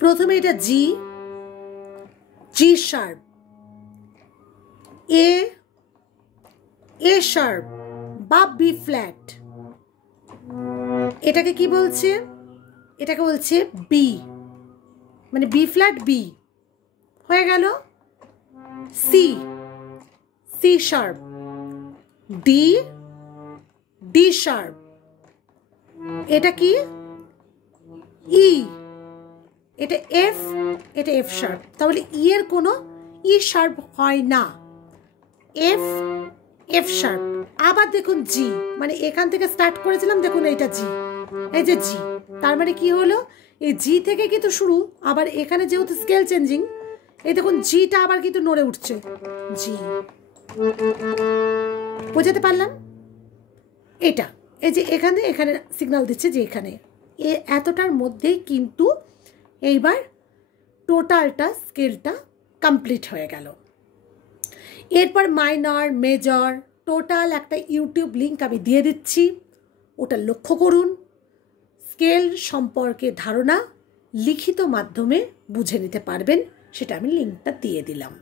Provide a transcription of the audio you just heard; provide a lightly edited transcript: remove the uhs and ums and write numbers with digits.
প্রথমে এটা জি, জি শার্প, এ, এ শার্প বা বি ফ্ল্যাট, এটাকে কি বলছে? এটাকে বলছে বি, মানে বি ফ্ল্যাট বি হয়ে গেল। C, C sharp, D, D sharp, এটা কি? ই, এটা এফ, এটা এফ শার্প, তাহলে ই এর কোনো ই শার্প হয় না, এফ, এফ শার্প। আবার দেখুন জি, মানে এখান থেকে স্টার্ট করেছিলাম, দেখুন এইটা জি, এই যে জি, তার মানে কি হলো? এই জি থেকে কিন্তু শুরু, আবার এখানে যেহেতু স্কেল চেঞ্জিং, এই দেখুন জিটা আবার কিন্তু নড়ে উঠছে, জি। বোঝাতে পারলাম? এটা এই যে এখানে এখানে সিগন্যাল দিচ্ছে যে এখানে এতটার মধ্যেই কিন্তু এইবার টোটালটা স্কেলটা কমপ্লিট হয়ে গেল। এরপর মাইনর, মেজর, টোটাল একটা ইউটিউব লিঙ্ক আমি দিয়ে দিচ্ছি, ওটা লক্ষ্য করুন। স্কেল সম্পর্কে ধারণা লিখিত মাধ্যমে বুঝে নিতে পারবেন, সেটা আমি লিঙ্কটা দিয়ে দিলাম।